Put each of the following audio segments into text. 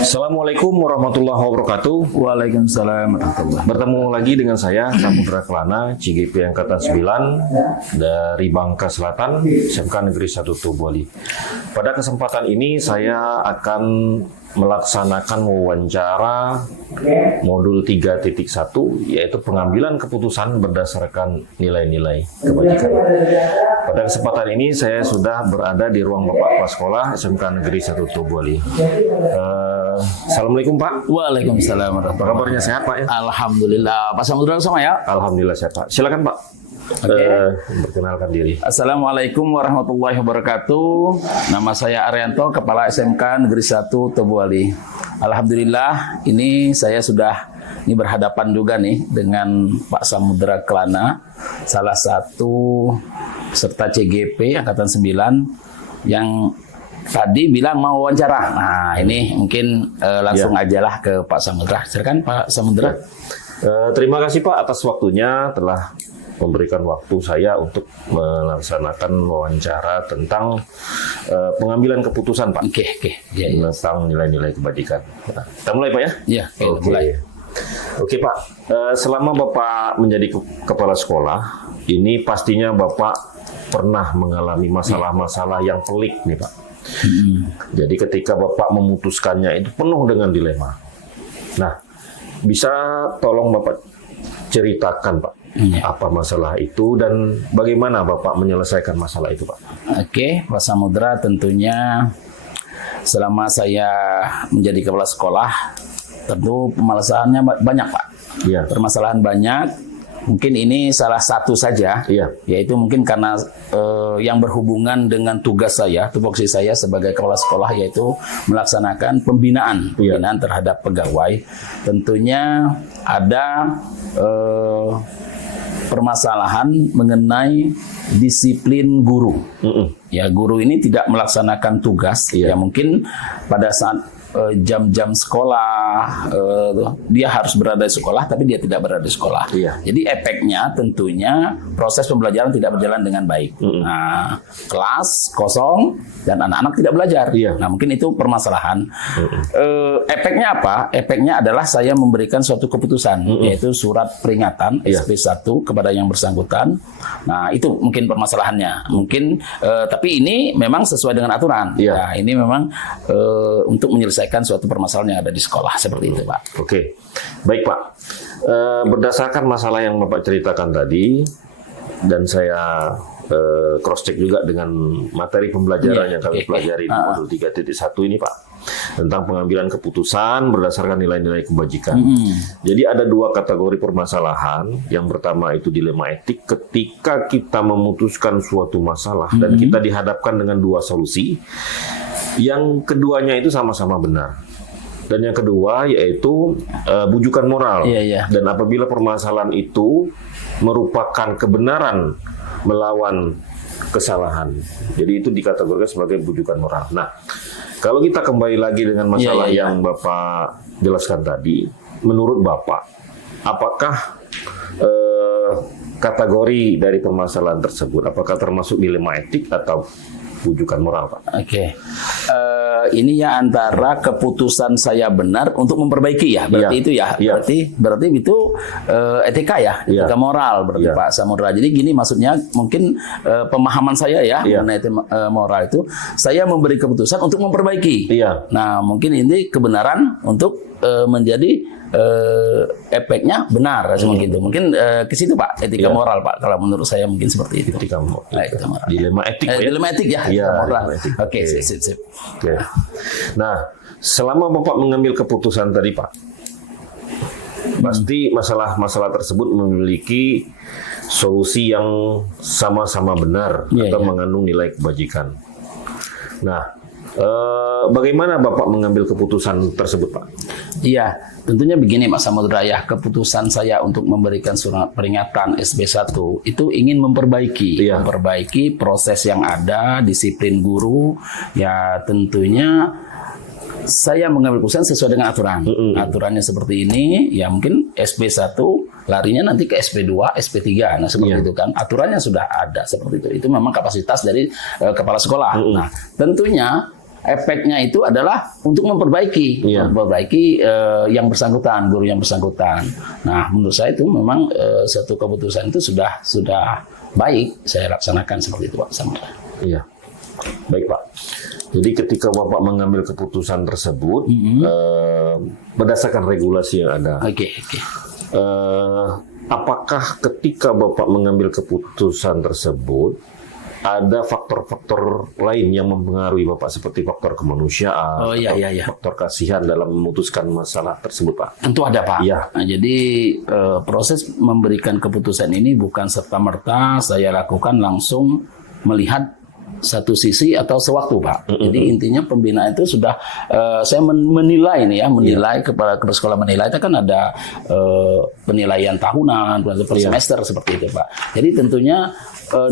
Assalamualaikum warahmatullahi wabarakatuh. Waalaikumsalam warahmatullahi. Bertemu lagi dengan saya Samudra Kelana, CGP Angkatan 9 dari Bangka Selatan, SMK Negeri 1 Toboli. Pada kesempatan ini saya akan melaksanakan wawancara modul 3.1, yaitu pengambilan keputusan berdasarkan nilai-nilai kebajikan. Pada kesempatan ini saya sudah berada di ruang Bapak Kepala Sekolah SMK Negeri 1 Toboli. Assalamualaikum Pak. Waalaikumsalam Apa kabarnya, sehat Pak ya? Alhamdulillah. Pak Samudra sama ya? Alhamdulillah sehat Pak. Silakan Pak. Perkenalkan diri. Assalamualaikum warahmatullahi wabarakatuh. Nama saya Arianto, Kepala SMK Negeri 1 Toboli. Alhamdulillah, ini saya sudah berhadapan juga nih dengan Pak Samudra Kelana, salah satu peserta CGP Angkatan 9 yang tadi bilang mau wawancara. Nah, ini mungkin langsung aja lah ke Pak Samudra. Silakan Pak Samudra. Terima kasih Pak atas waktunya, telah memberikan waktu saya untuk melaksanakan wawancara tentang pengambilan keputusan Pak. Oke. Tentang nilai-nilai kebajikan. Nah, kita mulai Pak ya? Iya, mulai. Oke Pak, selama Bapak menjadi kepala sekolah, ini pastinya Bapak pernah mengalami masalah-masalah yang pelik nih Pak. Jadi ketika Bapak memutuskannya itu penuh dengan dilema. Nah, bisa tolong Bapak ceritakan Pak, apa masalah itu dan bagaimana Bapak menyelesaikan masalah itu Pak? Oke, Pak Samudra, tentunya selama saya menjadi kepala sekolah, tentu permasalahannya banyak Pak. Iya. Permasalahan banyak. Mungkin ini salah satu saja, yaitu mungkin karena yang berhubungan dengan tugas saya, tupoksi saya sebagai kepala sekolah, yaitu melaksanakan pembinaan terhadap pegawai. Tentunya ada permasalahan mengenai disiplin guru. Ya, guru ini tidak melaksanakan tugas. Ya, mungkin pada saat jam-jam sekolah dia harus berada di sekolah, tapi dia tidak berada di sekolah. Jadi efeknya tentunya proses pembelajaran tidak berjalan dengan baik. Nah, kelas kosong dan anak-anak tidak belajar. Nah, mungkin itu permasalahan. Efeknya apa? Efeknya adalah saya memberikan suatu keputusan, yaitu surat peringatan SP1 kepada yang bersangkutan. Nah, itu mungkin permasalahannya. Mungkin tapi ini memang sesuai dengan aturan. Nah, ini memang untuk menyelesaikan suatu permasalahan yang ada di sekolah, seperti itu Pak. Oke, baik Pak. Berdasarkan masalah yang Bapak ceritakan tadi, dan saya cross check juga dengan materi pembelajaran yang kami pelajari di modul 3.1 ini Pak, tentang pengambilan keputusan berdasarkan nilai-nilai kebajikan. Jadi ada dua kategori permasalahan. Yang pertama itu dilema etik, ketika kita memutuskan suatu masalah dan kita dihadapkan dengan dua solusi. Yang keduanya itu sama-sama benar. Dan yang kedua yaitu bujukan moral. Dan apabila permasalahan itu merupakan kebenaran melawan kesalahan, jadi itu dikategorikan sebagai bujukan moral. Nah, kalau kita kembali lagi dengan masalah yang Bapak jelaskan tadi, menurut Bapak, apakah kategori dari permasalahan tersebut, apakah termasuk dilema etik atau bujukan moral Pak? Oke. Ini ya antara keputusan saya benar untuk memperbaiki ya, berarti itu ya, berarti itu etika ya, etika moral berarti Pak Samudra. Jadi gini maksudnya, mungkin pemahaman saya ya mengenai moral itu, saya memberi keputusan untuk memperbaiki. Nah, mungkin ini kebenaran untuk menjadi efeknya benar, seperti itu. Mungkin ke situ Pak, etika moral Pak. Kalau menurut saya mungkin seperti itu. Etika moral. Dilema etik. Dilema etik ya. Moral. Oke, sip. Nah, selama Bapak mengambil keputusan tadi Pak, pasti masalah-masalah tersebut memiliki solusi yang sama-sama benar atau mengandung nilai kebajikan. Nah, bagaimana Bapak mengambil keputusan tersebut Pak? Iya, tentunya begini Mas Samudra ya, keputusan saya untuk memberikan surat peringatan SP1 itu ingin memperbaiki proses yang ada, disiplin guru. Ya, tentunya saya mengambil keputusan sesuai dengan aturan. Aturannya seperti ini, ya mungkin SP1 larinya nanti ke SP2, SP3. Nah, seperti itu kan. Aturannya sudah ada seperti itu. Itu memang kapasitas dari kepala sekolah. Nah, tentunya efeknya itu adalah untuk memperbaiki, yang bersangkutan, guru yang bersangkutan. Nah, menurut saya itu memang satu keputusan itu sudah baik saya laksanakan seperti itu Pak. Iya, baik Pak. Jadi ketika Bapak mengambil keputusan tersebut berdasarkan regulasi yang ada. Apakah ketika Bapak mengambil keputusan tersebut ada faktor-faktor lain yang mempengaruhi Bapak seperti faktor kemanusiaan, faktor kasihan dalam memutuskan masalah tersebut, Pak? Tentu ada, Pak. Ya. Nah, jadi proses memberikan keputusan ini bukan serta-merta saya lakukan langsung melihat satu sisi atau sewaktu, Pak. Jadi intinya pembinaan itu sudah saya menilai nih ya, kepala sekolah menilai itu kan ada penilaian tahunan, per semester seperti itu, Pak. Jadi tentunya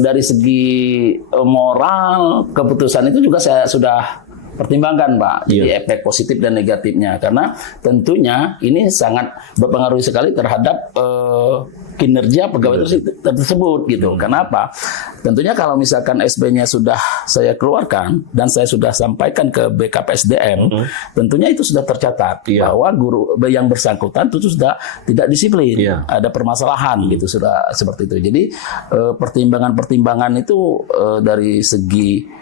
dari segi moral keputusan itu juga saya sudah pertimbangkan, Pak. Jadi efek positif dan negatifnya, karena tentunya ini sangat berpengaruh sekali terhadap kinerja pegawai tersebut gitu. Kenapa? Tentunya kalau misalkan SB-nya sudah saya keluarkan dan saya sudah sampaikan ke BKPSDM, tentunya itu sudah tercatat bahwa guru yang bersangkutan itu sudah tidak disiplin, ada permasalahan gitu, sudah seperti itu. Jadi pertimbangan-pertimbangan itu dari segi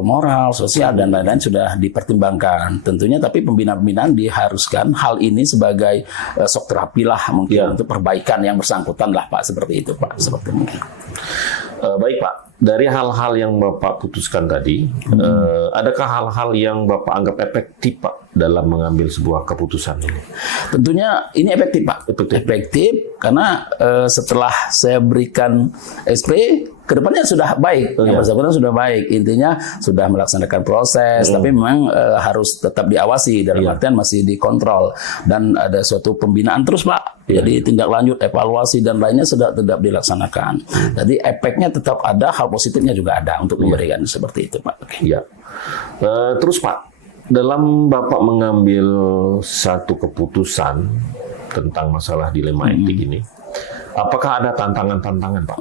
moral, sosial dan lain-lain sudah dipertimbangkan. Tentunya tapi pembinaan-pembinaan diharuskan hal ini sebagai shock terapi lah mungkin untuk perbaikan yang bersangkutan lah, Pak, seperti itu, Pak. Seperti mungkin. Baik, Pak. Dari hal-hal yang Bapak putuskan tadi, adakah hal-hal yang Bapak anggap efektif, Pak, dalam mengambil sebuah keputusan ini? Tentunya ini efektif, Pak. Efektif karena setelah saya berikan SP, kedepannya sudah baik, yang bersangkutan sudah baik. Intinya sudah melaksanakan proses, tapi memang harus tetap diawasi, dalam artian masih dikontrol dan ada suatu pembinaan terus, Pak. Jadi tindak lanjut, evaluasi dan lainnya sudah tetap dilaksanakan. Jadi efeknya tetap ada, hal positifnya juga ada untuk memberikan seperti itu, Pak. Iya. Terus, Pak, dalam Bapak mengambil satu keputusan tentang masalah dilema etik ini, apakah ada tantangan-tantangan, Pak?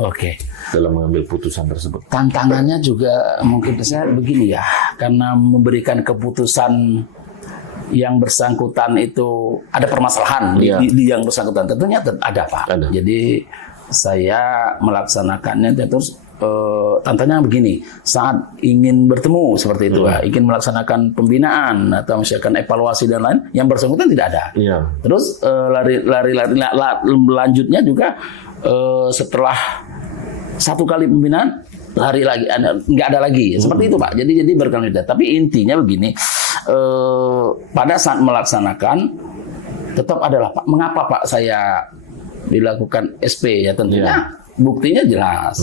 Dalam mengambil putusan tersebut. Tantangannya juga mungkin saya begini ya, karena memberikan keputusan yang bersangkutan itu ada permasalahan di yang bersangkutan, tentunya ada, Pak. Jadi saya melaksanakannya terus tantangannya begini, saat ingin bertemu seperti itu, ingin melaksanakan pembinaan atau misalkan evaluasi dan lain, yang bersangkutan tidak ada. Terus lanjutnya juga setelah satu kali pembinaan lari lagi, nggak ada lagi, seperti itu, Pak. Jadi berkelanjutan. Tapi intinya begini, pada saat melaksanakan tetap adalah, Pak, mengapa, Pak, saya dilakukan SP ya, tentunya buktinya jelas,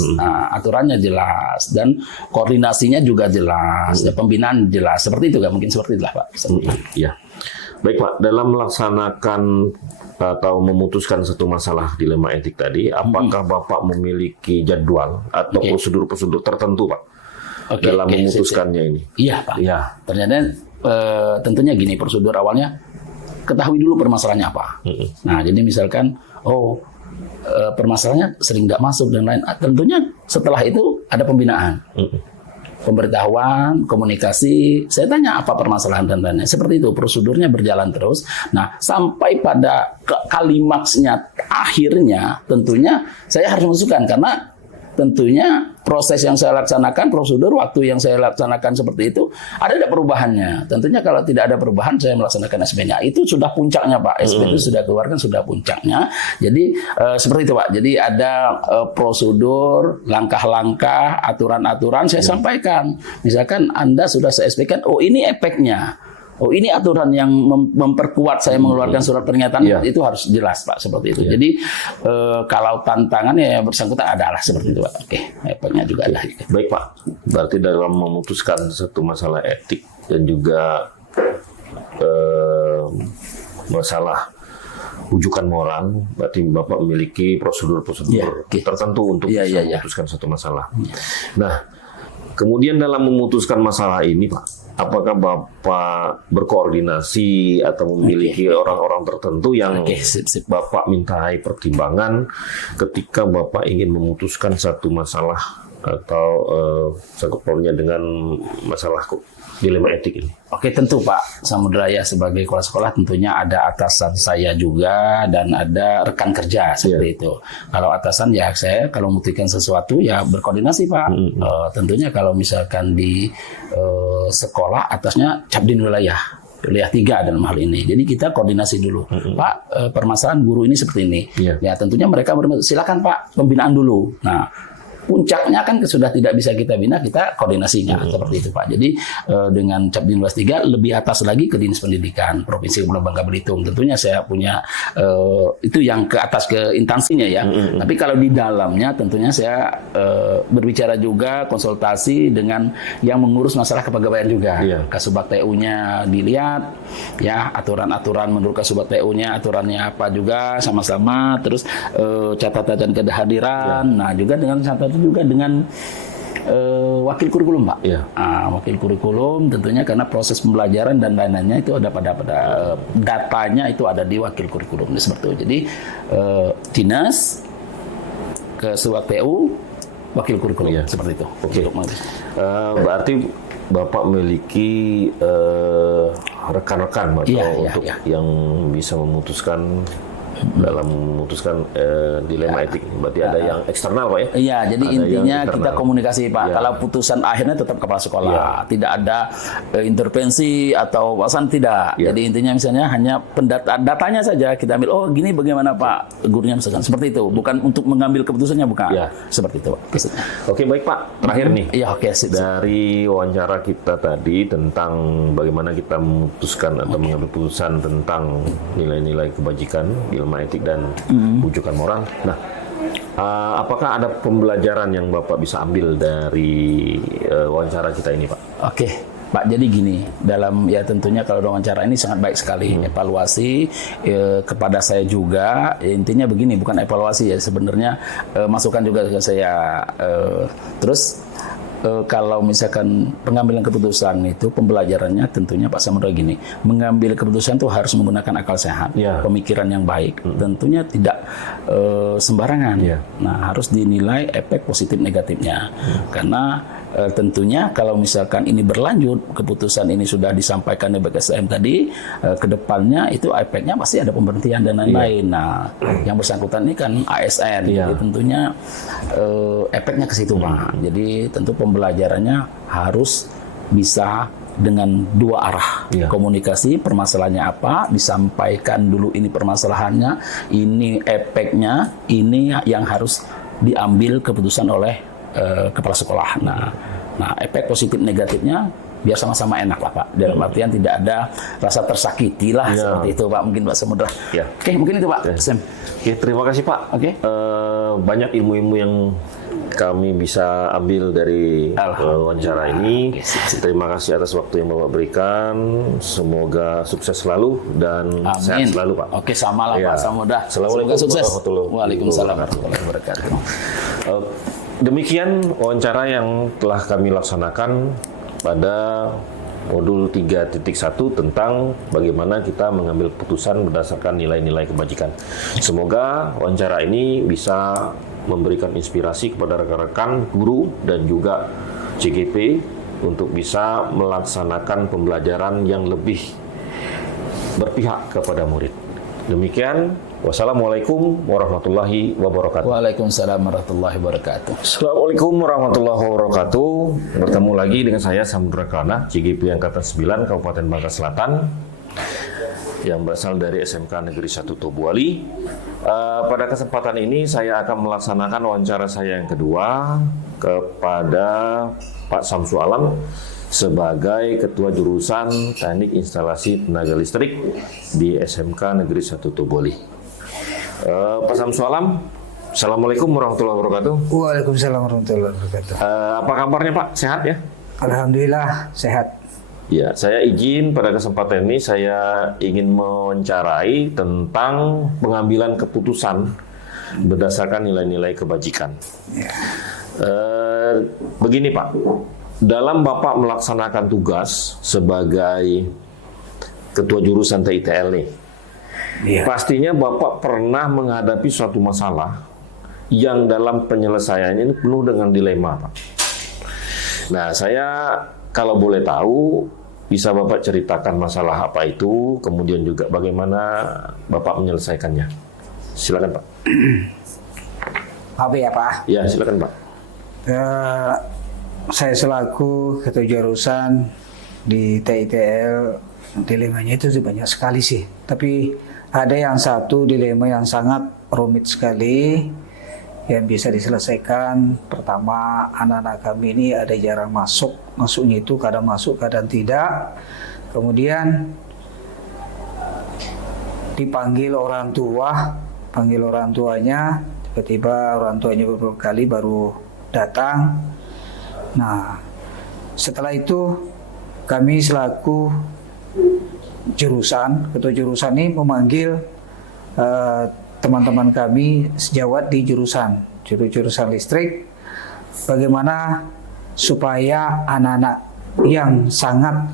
aturannya jelas, dan koordinasinya juga jelas, pembinaan jelas, seperti itu, kan? Mungkin seperti itulah, Pak. Iya. Baik, Pak, dalam melaksanakan atau memutuskan satu masalah dilema etik tadi, apakah Bapak memiliki jadwal atau prosedur-prosedur tertentu, Pak, dalam memutuskannya ini? Iya, Pak. Ternyata tentunya gini, prosedur awalnya ketahui dulu permasalahannya apa. Nah, jadi misalkan permasalahannya sering nggak masuk dan lain. Tentunya setelah itu ada pembinaan, pemberitahuan, komunikasi. Saya tanya apa permasalahan dan lainnya. Seperti itu prosedurnya berjalan terus. Nah, sampai pada kalimaksnya, akhirnya tentunya saya harus masukkan, karena tentunya proses yang saya laksanakan, prosedur waktu yang saya laksanakan seperti itu, ada perubahannya. Tentunya kalau tidak ada perubahan, saya melaksanakan SP-nya. Itu sudah puncaknya, Pak. SP itu sudah keluarkan, sudah puncaknya. Jadi seperti itu, Pak. Jadi ada prosedur, langkah-langkah, aturan-aturan saya sampaikan. Misalkan Anda sudah saya SP-kan, ini efeknya. Ini aturan yang memperkuat saya mengeluarkan surat pernyataan, itu harus jelas, Pak, seperti itu. Jadi kalau tantangannya bersangkutan adalah seperti itu, Pak. Efeknya juga ada. Baik, Pak. Berarti dalam memutuskan satu masalah etik dan juga masalah rujukan moral, berarti Bapak memiliki prosedur-prosedur tertentu untuk bisa memutuskan satu masalah. Nah, kemudian dalam memutuskan masalah ini, Pak, apakah Bapak berkoordinasi atau memiliki orang-orang tertentu yang Bapak mintai pertimbangan ketika Bapak ingin memutuskan satu masalah atau sangkut pautnya dengan masalah dilema etik ini? Oke, tentu Pak Samudra, ya sebagai kepala sekolah tentunya ada atasan saya juga dan ada rekan kerja seperti itu. Kalau atasan ya saya kalau membutuhkan sesuatu ya berkoordinasi Pak. Tentunya kalau misalkan di sekolah atasnya Capdin wilayah 3 dalam hal ini. Jadi kita koordinasi dulu. Pak, permasalahan guru ini seperti ini. Ya tentunya mereka silakan Pak pembinaan dulu. Nah, puncaknya kan sudah tidak bisa kita bina, kita koordinasinya seperti itu Pak. Jadi dengan Capdin 3 lebih atas lagi ke Dinas Pendidikan Provinsi Kepulauan Bangka Belitung. Tentunya saya punya itu yang ke atas ke instansinya ya. Tapi kalau di dalamnya tentunya saya berbicara juga konsultasi dengan yang mengurus masalah kepegawaian juga. Kasubag TU-nya dilihat ya, aturan-aturan menurut Kasubag TU-nya aturannya apa juga sama-sama, terus catatan kehadiran. Nah, juga dengan catatan juga dengan wakil kurikulum Pak. Wakil kurikulum tentunya karena proses pembelajaran dan lain-lainnya itu ada pada datanya itu ada di wakil kurikulum seperti itu. Jadi dinas ke Subag TU wakil kurikulum seperti itu. Berarti Bapak memiliki rekan-rekan untuk yang bisa memutuskan dalam memutuskan dilema etik. Berarti ada yang eksternal Pak ya? Iya, jadi ada intinya kita komunikasi Pak. Kalau putusan akhirnya tetap kepala sekolah. Tidak ada intervensi atau pasan tidak. Jadi intinya misalnya hanya datanya saja kita ambil. Oh gini bagaimana Pak gurunya misalkan. Seperti itu. Bukan untuk mengambil keputusannya, bukan. Seperti itu Pak. Oke, baik Pak. Terakhir nih. Dari wawancara kita tadi tentang bagaimana kita memutuskan atau mengambil keputusan tentang nilai-nilai kebajikan, ilmu etik dan rujukan moral. Nah, apakah ada pembelajaran yang Bapak bisa ambil dari wawancara kita ini, Pak? Oke, Pak. Jadi gini, dalam ya tentunya kalau wawancara ini sangat baik sekali. Evaluasi kepada saya juga. Intinya begini, bukan evaluasi ya sebenarnya masukan juga ke saya. Terus kalau misalkan pengambilan keputusan itu pembelajarannya tentunya Pak Samudra gini, mengambil keputusan itu harus menggunakan akal sehat, pemikiran yang baik, tentunya tidak sembarangan. Nah, harus dinilai efek positif negatifnya, karena tentunya kalau misalkan ini berlanjut, keputusan ini sudah disampaikan di BKSDM tadi, kedepannya itu efeknya pasti ada pemberhentian dan lain-lain. Nah, yang bersangkutan ini kan ASN, jadi tentunya efeknya ke situ Pak. Jadi tentu pembelajarannya harus bisa dengan dua arah. Komunikasi, permasalahannya apa, disampaikan dulu ini permasalahannya, ini efeknya, ini yang harus diambil keputusan oleh kepala sekolah. Nah, efek positif negatifnya biar sama-sama enak lah Pak. Dalam artian tidak ada rasa tersakiti lah seperti itu Pak. Mungkin Pak Samudra. Oke, mungkin itu Pak. Oke, terima kasih Pak. Banyak ilmu-ilmu yang kami bisa ambil dari wawancara ini. Terima kasih atas waktu yang Bapak berikan. Semoga sukses selalu dan sehat selalu Pak. Oke, sama lah Pak Samudra. Semoga sukses. Waalaikumsalam warahmatullahi wabarakatuh. Demikian wawancara yang telah kami laksanakan pada modul 3.1 tentang bagaimana kita mengambil putusan berdasarkan nilai-nilai kebajikan. Semoga wawancara ini bisa memberikan inspirasi kepada rekan-rekan guru dan juga CGP untuk bisa melaksanakan pembelajaran yang lebih berpihak kepada murid. Demikian, wassalamualaikum warahmatullahi wabarakatuh. Waalaikumsalam warahmatullahi wabarakatuh. Assalamualaikum warahmatullahi wabarakatuh. Bertemu lagi dengan saya Samudra Kelana, CGP Angkatan 9 Kabupaten Bangka Selatan, yang berasal dari SMK Negeri 1 Tobuali. Pada kesempatan ini saya akan melaksanakan wawancara saya yang kedua kepada Pak Samsu Alam sebagai Ketua Jurusan Teknik Instalasi Tenaga Listrik di SMK Negeri 1 Tobuali. Pak Samsu Alam, Assalamualaikum warahmatullahi wabarakatuh. Waalaikumsalam warahmatullahi wabarakatuh. Apa kabarnya Pak? Sehat ya? Alhamdulillah sehat. Ya, saya izin pada kesempatan ini saya ingin mewawancarai tentang pengambilan keputusan berdasarkan nilai-nilai kebajikan. Begini Pak, dalam Bapak melaksanakan tugas sebagai Ketua Jurusan TITL nih, pastinya Bapak pernah menghadapi suatu masalah yang dalam penyelesaiannya ini penuh dengan dilema Pak. Nah, saya kalau boleh tahu, bisa Bapak ceritakan masalah apa itu, kemudian juga bagaimana Bapak menyelesaikannya. Silakan Pak. Maaf ya Pak. Ya, silakan Pak. Saya selaku ketua jurusan di TITL, dilemanya itu banyak sekali sih. Tapi ada yang satu dilema yang sangat rumit sekali yang bisa diselesaikan. Pertama, anak-anak kami ini ada jarang masuk. Masuknya itu kadang masuk, kadang tidak. Kemudian dipanggil orang tua, panggil orang tuanya, tiba-tiba orang tuanya beberapa kali baru datang. Nah, setelah itu kami selaku jurusan, ketua jurusan ini memanggil teman-teman kami sejawat di jurusan listrik, bagaimana supaya anak-anak yang sangat,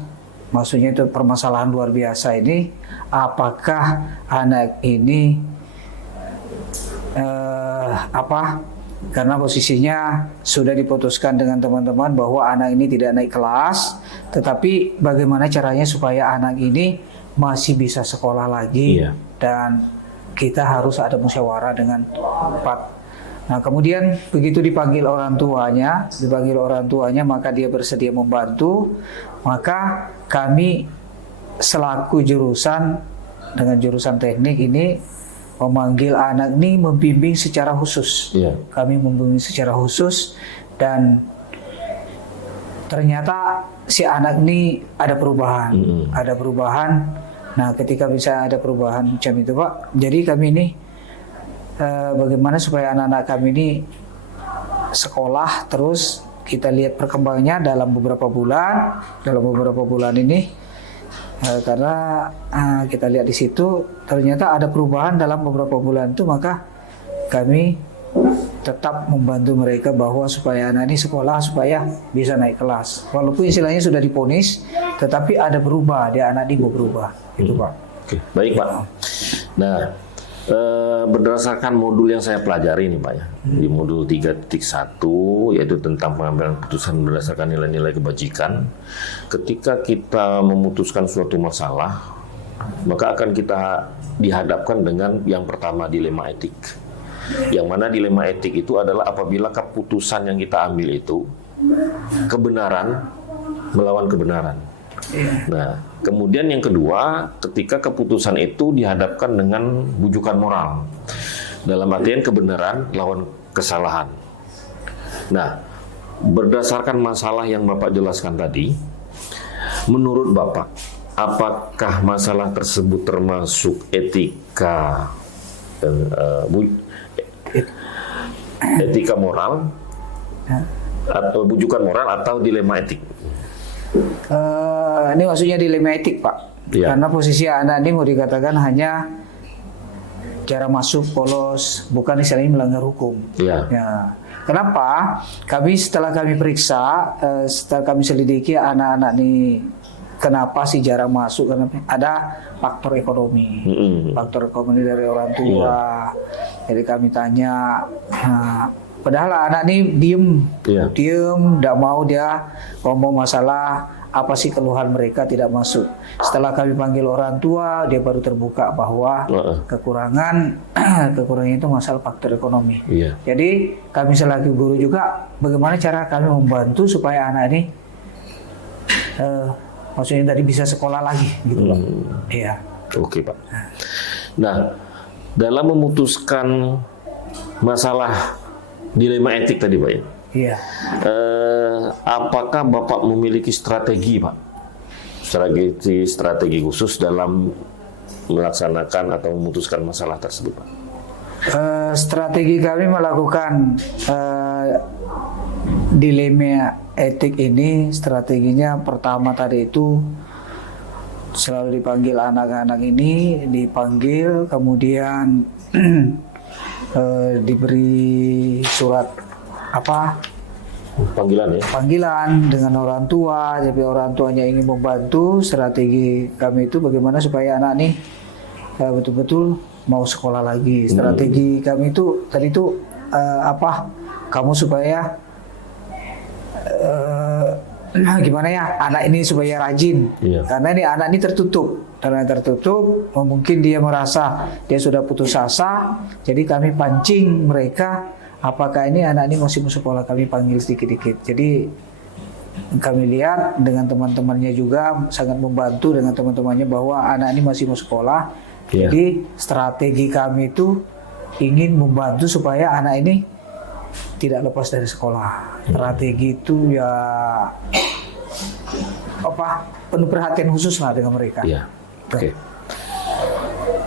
maksudnya itu permasalahan luar biasa ini, apakah anak ini karena posisinya sudah diputuskan dengan teman-teman bahwa anak ini tidak naik kelas, tetapi bagaimana caranya supaya anak ini masih bisa sekolah lagi. Iya. Dan kita harus ada musyawarah dengan Pak. Nah, kemudian begitu dipanggil orang tuanya, maka dia bersedia membantu. Maka kami selaku jurusan dengan jurusan teknik ini memanggil anak ini, membimbing secara khusus. Iya. Kami membimbing secara khusus dan ternyata si anak ini ada perubahan. Ada perubahan. Nah, ketika bisa ada perubahan macam itu Pak, jadi kami ini bagaimana supaya anak-anak kami ini sekolah terus, kita lihat perkembangannya dalam beberapa bulan ini. Karena kita lihat di situ ternyata ada perubahan dalam beberapa bulan itu, maka kami tetap membantu mereka bahwa supaya anak ini sekolah supaya bisa naik kelas. Walaupun istilahnya sudah diponis, tetapi ada berubah, dia anak ini mau berubah. Itu Pak. Oke, baik Pak. Nah, berdasarkan modul yang saya pelajari nih Pak ya, di modul 3.1 yaitu tentang pengambilan keputusan berdasarkan nilai-nilai kebajikan. Ketika kita memutuskan suatu masalah, maka akan kita dihadapkan dengan yang pertama, dilema etik. Yang mana dilema etik itu adalah apabila keputusan yang kita ambil itu kebenaran melawan kebenaran. Nah, kemudian yang kedua, ketika keputusan itu dihadapkan dengan bujukan moral, dalam artian kebenaran lawan kesalahan. Nah, berdasarkan masalah yang Bapak jelaskan tadi, menurut Bapak, apakah masalah tersebut termasuk etika etika moral atau bujukan moral atau dilema etik? Ini maksudnya dilema etik Pak. Ya. Karena posisi anak ini mau dikatakan hanya cara masuk polos, bukan istilahnya melanggar hukum. Ya. Ya. Kenapa? Setelah kami periksa, setelah kami selidiki anak-anak ini kenapa sih jarang masuk, karena ada faktor ekonomi. Faktor ekonomi dari orang tua. Jadi kami tanya, padahal anak ini diem, tidak mau dia ngomong masalah apa sih keluhan mereka tidak masuk. Setelah kami panggil orang tua, dia baru terbuka bahwa kekurangan itu masalah faktor ekonomi. Jadi kami selaku guru juga bagaimana cara kami membantu supaya anak ini maksudnya tadi bisa sekolah lagi gitu loh. Iya. Oke Pak. Nah, dalam memutuskan masalah dilema etik tadi Pak ya. Iya. Apakah Bapak memiliki strategi Pak? Strategi khusus dalam melaksanakan atau memutuskan masalah tersebut Pak? Strategi kami melakukan dilema etik ini, strateginya pertama tadi itu selalu dipanggil anak-anak ini, dipanggil kemudian diberi surat panggilan dengan orang tua. Jadi orang tuanya ingin membantu. Strategi kami itu bagaimana supaya anak ini betul-betul mau sekolah lagi. Strategi kami itu tadi itu kamu supaya gimana ya, anak ini supaya rajin. Karena ini anak ini tertutup. Karena tertutup, mungkin dia merasa dia sudah putus asa. Jadi kami pancing mereka, apakah ini anak ini masih mau sekolah, kami panggil sedikit-sedikit. Jadi kami lihat dengan teman-temannya juga sangat membantu dengan teman-temannya bahwa anak ini masih mau sekolah. Jadi strategi kami itu ingin membantu supaya anak ini tidak lepas dari sekolah. Strategi itu ya penuh perhatian khusus lah dengan mereka.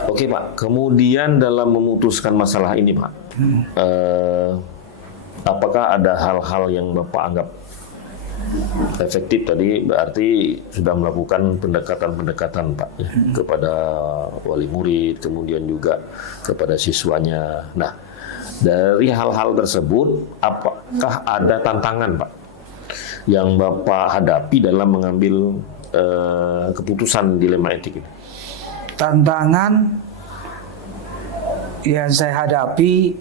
Oke Pak. Kemudian dalam memutuskan masalah ini Pak, apakah ada hal-hal yang Bapak anggap efektif? Tadi berarti sudah melakukan pendekatan-pendekatan Pak kepada wali murid, kemudian juga kepada siswanya. Nah, dari hal-hal tersebut, apakah ada tantangan Pak yang Bapak hadapi dalam mengambil keputusan dilema etik ini? Tantangan yang saya hadapi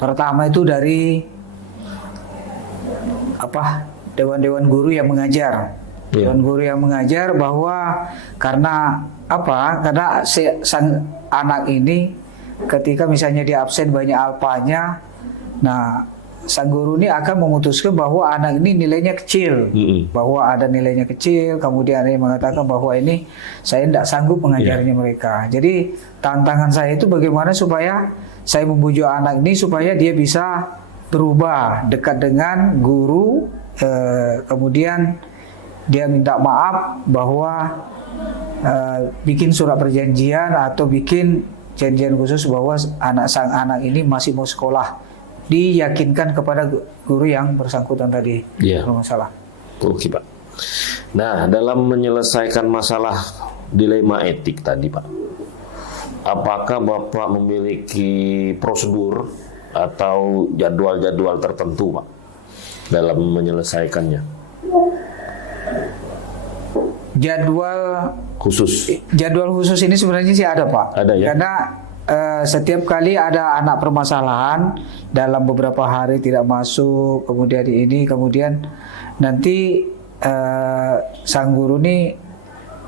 pertama itu dari dewan-dewan guru yang mengajar. Dewan guru yang mengajar bahwa karena sang anak ini ketika misalnya dia absen banyak alpanya, nah sang guru ini akan memutuskan bahwa anak ini nilainya kecil, bahwa ada nilainya kecil, kemudian dia mengatakan bahwa ini saya tidak sanggup mengajarnya mereka. Jadi tantangan saya itu bagaimana supaya saya membujuk anak ini supaya dia bisa berubah, dekat dengan guru, kemudian dia minta maaf bahwa bikin surat perjanjian atau bikin janjian khusus bahwa sang anak ini masih mau sekolah, diyakinkan kepada guru yang bersangkutan tadi. Kalau masalah. Oke Pak. Nah, dalam menyelesaikan masalah dilema etik tadi Pak, apakah Bapak memiliki prosedur atau jadwal-jadwal tertentu Pak dalam menyelesaikannya? Jadwal khusus ini sebenarnya sih ada Pak. Ada ya? Karena setiap kali ada anak permasalahan dalam beberapa hari tidak masuk, kemudian nanti sang guru ini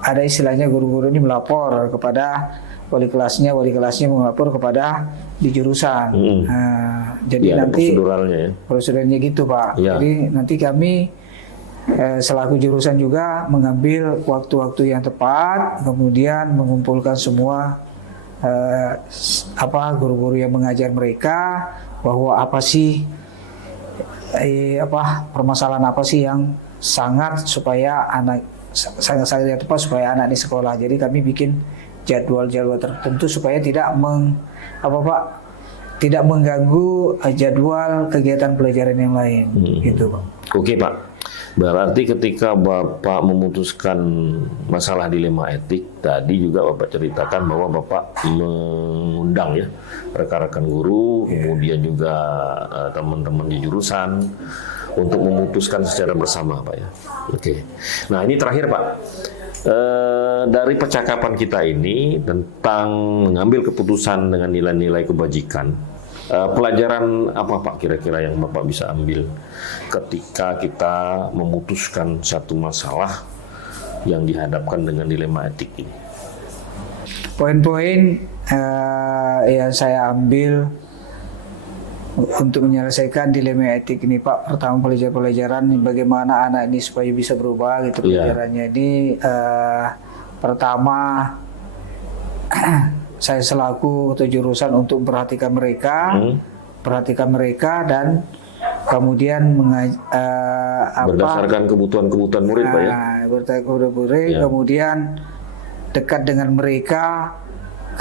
ada istilahnya, guru-guru ini melapor kepada wali kelasnya melapor kepada di jurusan. Jadi nanti prosedurnya gitu Pak. Jadi nanti kami selaku jurusan juga mengambil waktu-waktu yang tepat, kemudian mengumpulkan semua guru-guru yang mengajar mereka bahwa permasalahan apa sih yang sangat tepat supaya anak ini sekolah. Jadi kami bikin jadwal-jadwal tertentu supaya tidak mengganggu jadwal kegiatan pelajaran yang lain. Gitu Pak. Oke Pak. Berarti ketika Bapak memutuskan masalah dilema etik tadi juga Bapak ceritakan bahwa Bapak mengundang ya rekan-rekan guru, kemudian juga teman-teman di jurusan untuk memutuskan secara bersama Pak ya. Oke. Nah ini terakhir Pak, dari percakapan kita ini tentang mengambil keputusan dengan nilai-nilai kebajikan, pelajaran apa Pak kira-kira yang Bapak bisa ambil ketika kita memutuskan satu masalah yang dihadapkan dengan dilema etik ini? Poin-poin yang saya ambil untuk menyelesaikan dilema etik ini Pak, pertama pelajaran bagaimana anak ini supaya bisa berubah gitu. Pelajarannya ini pertama saya selaku atau jurusan untuk perhatikan mereka dan kemudian berdasarkan kebutuhan murid Pak ya. Kemudian dekat dengan mereka,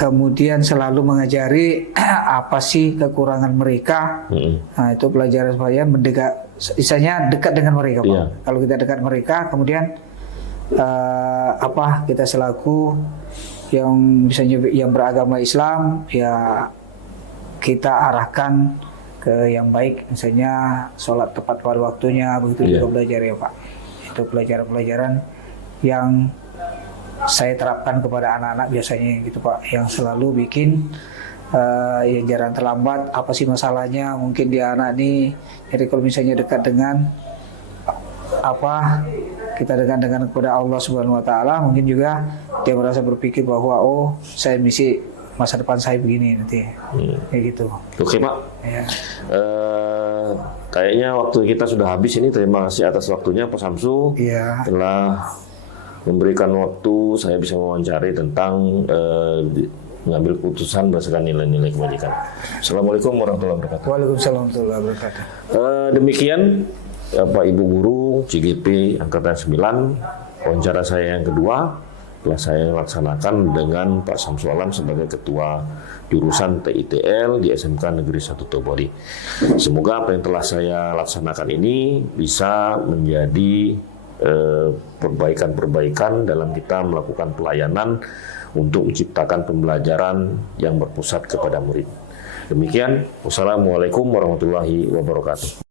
kemudian selalu mengajari apa sih kekurangan mereka. Nah itu pelajaran saya misalnya dekat dengan mereka Pak. Kalau kita dekat mereka, kemudian kita selaku yang misalnya yang beragama Islam ya kita arahkan ke yang baik, misalnya sholat tepat pada waktunya, begitu juga belajar ya Pak. Itu pelajaran-pelajaran yang saya terapkan kepada anak-anak biasanya gitu Pak, yang selalu bikin ya jarang terlambat. Apa sih masalahnya? Mungkin dia anak ini, jadi kalau misalnya dekat dengan apa kita dengan kepada Allah Subhanahu Wa Taala, mungkin juga dia merasa berpikir bahwa oh saya misi masa depan saya begini nanti, kayak gitu. Oke Pak. Ya. Kayaknya waktu kita sudah habis ini. Terima kasih atas waktunya Pak Samsu. Iya. Telah memberikan waktu saya bisa mewawancari tentang mengambil keputusan berdasarkan nilai-nilai kebajikan. Assalamualaikum warahmatullahi wabarakatuh. Waalaikumsalam warahmatullahi wabarakatuh. Demikian Bapak Ibu Guru CGP Angkatan 9, wawancara saya yang kedua telah saya laksanakan dengan Pak Samsu Alam sebagai Ketua Jurusan TITL di SMK Negeri 1 Toboli. Semoga apa yang telah saya laksanakan ini bisa menjadi perbaikan-perbaikan dalam kita melakukan pelayanan untuk menciptakan pembelajaran yang berpusat kepada murid. Demikian, wassalamualaikum warahmatullahi wabarakatuh.